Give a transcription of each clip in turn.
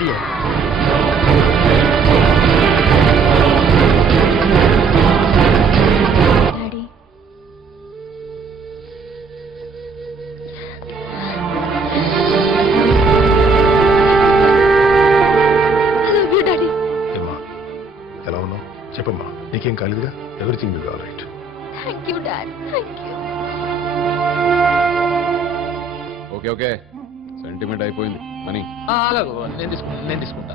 Daddy. Daddy ఎలా ఉన్నావు చెప్పమ్మా. నీకేం కాలేదుగా? Everything will be all right. Thank you dad. Thank you. Okay okay, sentiment అయిపోయింది. మనీ అలాగో నేను తీసుకుంటా.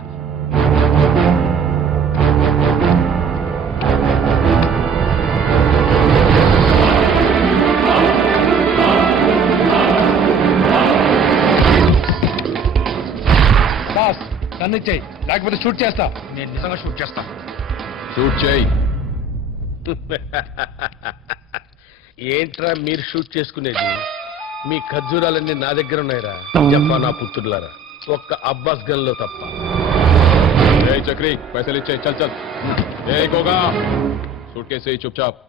బాస్ నన్ను ఇచ్చేయి, లేకపోతే షూట్ చేస్తా. నేను నిజంగా షూట్ చేస్తా. షూట్ చేయి. ఏంట్రా మీరు షూట్ చేసుకునేది? మీ ఖర్జూరాలన్నీ నా దగ్గర ఉన్నాయిరా చెప్పా నా పుత్రులారా, ఒక్క అబ్బాస్ గన్ లో తప్ప. ఏ చక్రి పైసలు ఇచ్చేయి. చల్ చల్. ఏ గోగా షూట్ కేసు చుప్చాప్.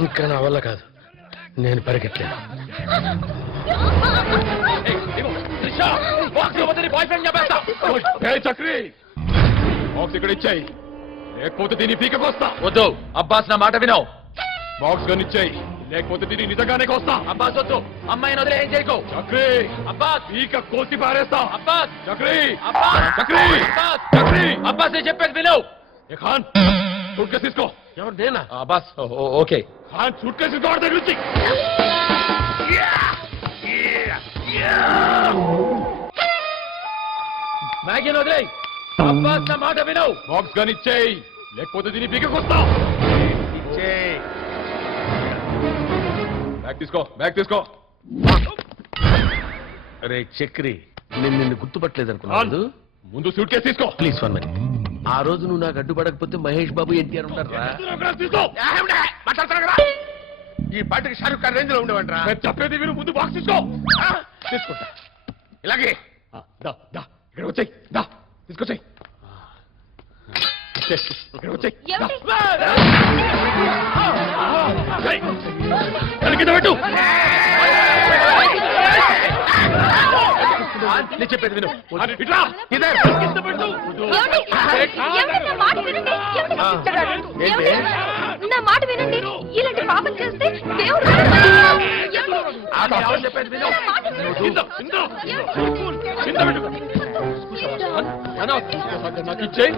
ఇంకా నా వల్ల కాదు, నేను పరిగెట్టలేను. చక్రి బాక్స్ ఇక్కడ ఇచ్చాయి, లేకపోతే దీన్ని పీకకొస్తా. వద్దు అబ్బాస్, నా మాట వినవు. బాక్స్ గన్ ఇచ్చాయి, లేకపోతే దీన్ని నిజంగానే కోస్తా. అబ్బాస్ వద్దు, అమ్మాయిని వదిలే ఏం చేయకు. చక్రి అబ్బాస్, పీక కోసి పారేస్తా. అబ్బాస్, చక్రి అబ్బాస్, చక్రి అబ్బాస్, చక్రి. అబ్బాస్ నేను చెప్పేది వినవు. ఏ ఖాన్ సూట్ కేసు తీసుకో. ఎవరు నేనా? Abbas okay. Khan suit case తీసుకో దగ్గర నుంచి. మ్యాగీని వదిలే. అబ్బాస్ నా మాట వినవు. బాక్స్ గన్ ఇచ్చేయి, లేకపోతే దీన్ని పీకకొస్తా. బ్యాగ్ తీసుకో, బ్యాగ్ తీసుకో. అరే చక్రి, నేను నిన్ను గుర్తుపట్టలేదు అనుకున్నాను. ముందు సూట్ కేసు తీసుకో. Please 1 minute. ఆ రోజు నువ్వు నాకు అడ్డుపడకపోతే మహేష్ బాబు ఎన్టీఆర్ ఉంటారా? తీసుకో. ఈ పాటకి షారుఖ్ ఖాన్ రేంజ్ లో ఉండేవంటరా. నేను చెప్పేది మీరు ముందు బాక్స్ తీసుకో. తీసుకుంటా. ఇలాగే దా దా ఇక్కడ వచ్చాయి. దా తీసుకొచ్చాయి. ఇక్కడ వచ్చాయి. పెట్టు. నేను చెప్పేది విను. ఇట్లా నా మాట వినండి. ఇలాంటి పాపం చేస్తే దేవుడు చెప్పేది విను. నాకు ఇచ్చేయి.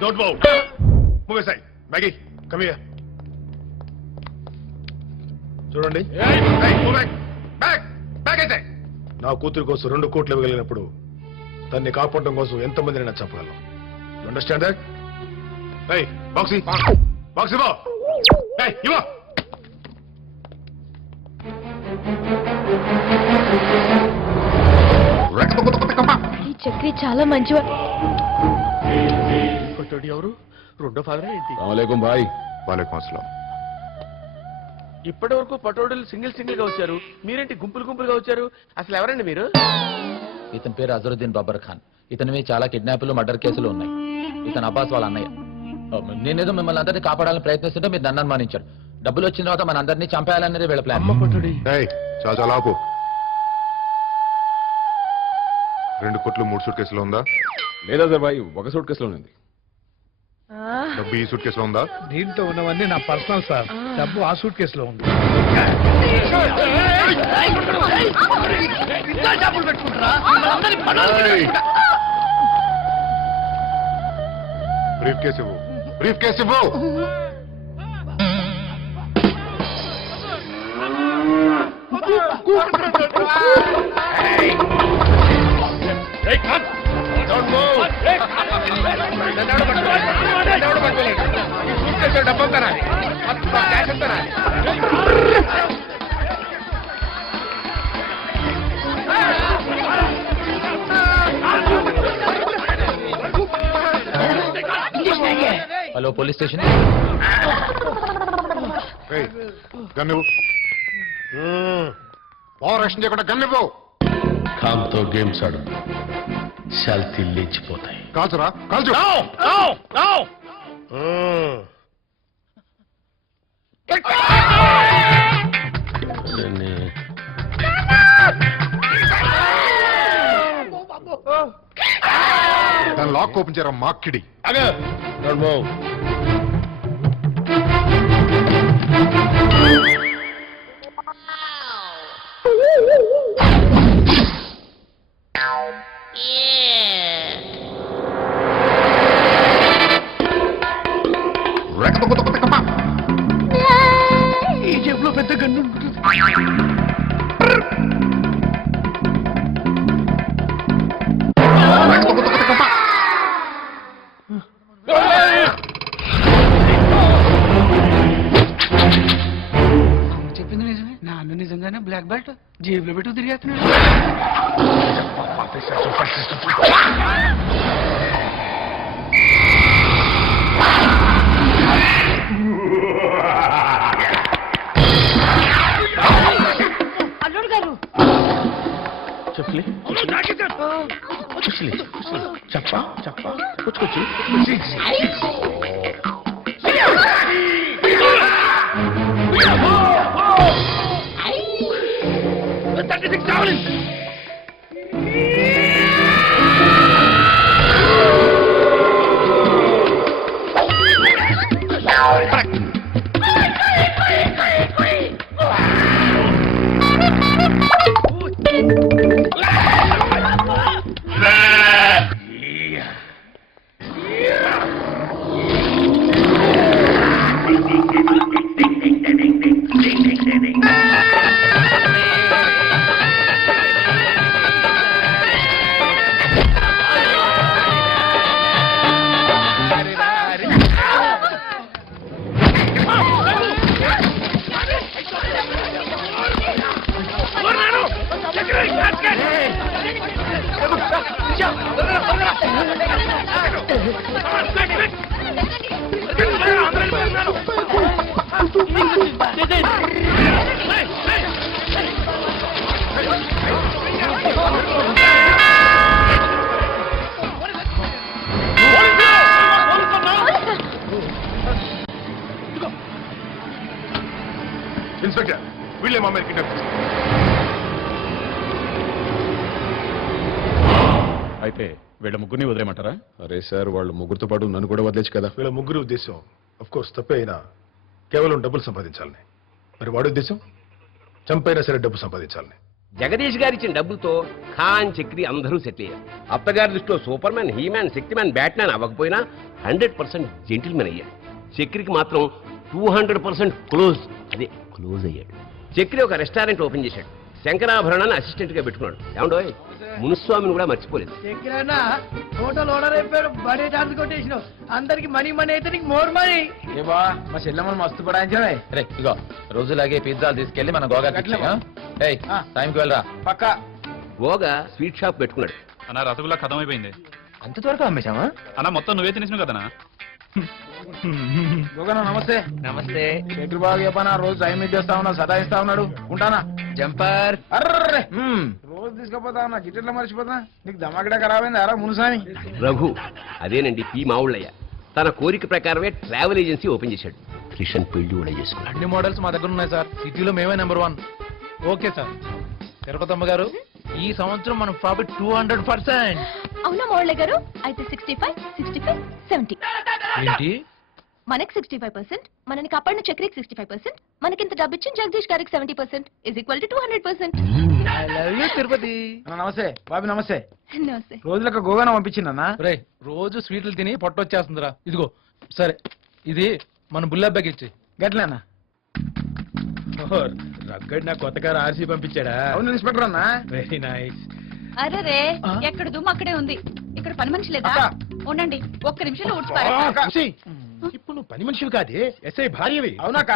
Don't move. Move aside. Maggie, come here. చూడండి. Hey, move back. Back అయితే. నా కూతురు కోసం 2 కోట్లు ఇవ్వగలిగినప్పుడు తన్ని కాపాడడం కోసం ఎంతమందిని చంపగలను. You understand that? Hey, boxy. Boxy బా. Hey, ఇవ్వ. ఈ చక్రి చాలా మంచివాడు. ఎవరు? రెండో ఫాదర్ ఏంటి? అస్సలాముఅలైకుం భాయ్. వాలేకుం అస్సలాం. ఇప్పటి వరకు పటోడులు సింగిల్ గా వచ్చారు, మీరేంటి గుంపులుగా వచ్చారు? అసలు ఎవరండి మీరు? ఇతని పేరు అజరుద్దీన్ బాబర్ ఖాన్. ఇతని మీద చాలా కిడ్నాప్లు, మర్డర్ కేసులు ఉన్నాయి. ఇతను అబ్బాస్ వాళ్ళ అన్నయ్య. నేనేదో మిమ్మల్ని అందరినీ కాపాడాలని ప్రయత్నిస్తుంటే మీరు నన్ను అనుమానించారు. డబ్బులు వచ్చిన తర్వాత మన అందరినీ చంపేయాలనేది వీళ్ళ ప్లాన్. Hey, చాలా ఆపు. 2 కోట్లు 3 సూట్ కేసులో ఉందా? లేదా సార్ భాయ్, ఒక సూట్ కేసులో ఉంది. డబ్బు ఈ సూట్ కేసులో ఉందా? దీంట్లో ఉన్నవన్నీ నా పర్సనల్ సార్. డబ్బు ఆ సూట్ కేసులో ఉంది. బ్రీఫ్ కేసు ఇవ్వు. బ్రీఫ్ కేసు ఇవ్వు. Don't move. నన్ను ఎవడు పట్టుకోలేడు. నన్ను ఎవడు పట్టుకోలేడు. ఈ సూట్ కేసులో డబ్బంతా నాది. మొత్తం క్యాష్ అంతా నాది. Hello police station. గన్ను రక్షణ చేయకుండా గన్నిపో. కామ్తో గేమ్స్ ఆడు శాల్తీ లేచిపోతాయి. కాల్చురా కాల్చు. దాన్ని లాక్ ఓపెన్ చేయరా మాక్కిడి. Don't move. ఈ జేబులో పెద్ద గన్ను ఉంటుంది. చెప్పింది నిజమే. నాన్న నిజంగానే బ్లాక్ బెల్ట్ జేబులో పెట్టు తిరిగేస్తున్నాడు. అల్లుడు గారు చెప్పలే చెప్పా చెప్పా కూర్చోచ్చు. ఇన్స్పెక్టర్ వీళ్ళే మా మీద కిడ్నాప్ చేశారు. అయితే వీళ్ళ ముగ్గురిని వదిలేయమంటారా? అరే సార్ వాళ్ళు ముగ్గురితో పాటు నన్ను కూడా వదిలేచ్చు కదా. వీళ్ళ ముగ్గురు ఉద్దేశం అఫ్ కోర్స్ తప్పే అయినా కేవలం డబ్బులు సంపాదించాలని. మరి వాడి ఉద్దేశం చంపైనా సరే డబ్బు సంపాదించాలని. జగదీష్ గారు ఇచ్చిన డబ్బుతో ఖాన్ చక్రి అందరూ సెటిల్ అయ్యారు. అత్తగారి దృష్టిలో సూపర్ మ్యాన్, హీమ్యాన్, శక్తిమ్యాన్, బ్యాట్మ్యాన్ అవ్వకపోయినా 100% జెంటిల్మెన్ అయ్యాడు. చక్రికి మాత్రం 200% క్లోజ్ అయ్యాడు. చక్రి ఒక రెస్టారెంట్ ఓపెన్ చేశాడు. శంకరాభరణాన్ని అసిస్టెంట్ గా పెట్టుకున్నాడు. ఏమండో మునుస్వామిని కూడా మర్చిపోలేదు. హోటల్ ఓనర్ అయిపోయాడు. బడే ఛాన్స్ కొట్టేసినావు. అందరికి మనీ అయితే నీకు మోర్ మనీ. మా చెల్లెమ్మలు మస్తు పడాయించే. రే ఇగో రోజులాగే పిజ్జాలు తీసుకెళ్లి మన గోగా టైంకి వెళ్ళరా. పక్క గోగా స్వీట్ షాప్ పెట్టుకున్నాడు. అన్న రసగుల్లా ఖతం అయిపోయింది. అంత త్వరగా అమ్మేశామా? అన్న మొత్తం నువ్వే తినేసినావు కదనా? గోగనా నమస్తే. నమస్తే. చక్రి బాబు చెప్పనా రోజు టైం ఇచ్చేస్తా ఉన్నా, సతాయిస్తా ఉన్నాడు. ఉంటానా జంపర్. అర్రే రోజు తీసుకుపోతా ఉన్నా, గిట్టెట్లో మర్చిపోతా. నీకు దమాకిడా ఖరాబైంది అరా మునుసామి. రఘు అదేనండి పి మావుళ్ళయ్య. తన కోరిక ప్రకారమే ట్రావెల్ ఏజెన్సీ ఓపెన్ చేశాడు. క్రిషన్ పెళ్లి కూడా చేసుకున్నాడు. అన్ని మోడల్స్ మా దగ్గర ఉన్నాయి సార్. సిటీలో మేమే నెంబర్ 1. Okay sir. తిరుపతమ్మ గారు ఈ సంవత్సరం మనం ప్రాఫిట్ 200%. అవునా మోళ్ళ గారు? అయితే 65, 65, 70. ఏంటి? మనకి 65%, మనని కాపాడిన చక్రికి 65%, మనకింత డబ్బు ఇచ్చిన జగదీష్ గారికి 70% is equal to 200%. I love you Tirupati. నమస్తే బాబు. నమస్తే. నమస్తే. రోజులకు గోగాన పంపించిందన్నా. రే రోజు స్వీట్లు తిని పొట్ట వచ్చేస్తుందిరా. ఇదిగో సరే ఇది మన బుల్లబ్బాకి ఇచ్చి. గట్లేనా? రగ్గడి నా కొత్త కారు ఆర్సీ పంపించాడా? అవును ఇన్స్పెక్టర్ అన్నా. Very nice. అరే రే ఎక్కడ దుమ్ము అక్కడే ఉంది. ఇక్కడ పని మనిషి లేదా ఉండండి ఒక్క నిమిషంలో ఊడ్చిపారా ఇప్పుడు నువ్వు పని మనిషివి కాదే ఎస్ఐ భార్యవి అవునాక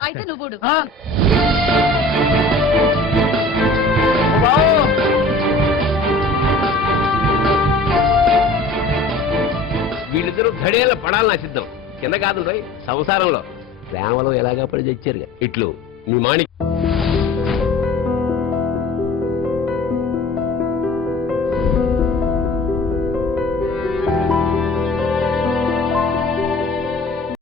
అయితే నువ్వు ఊడు. వీళ్ళిద్దరూ ఘడేల పడాలని ఆశిద్దాం కింద కాదు రోయ్ సంసారంలో ప్రేమలో ఎలాగా పడి తెచ్చారుగా ఇట్లు మీ మాణిక్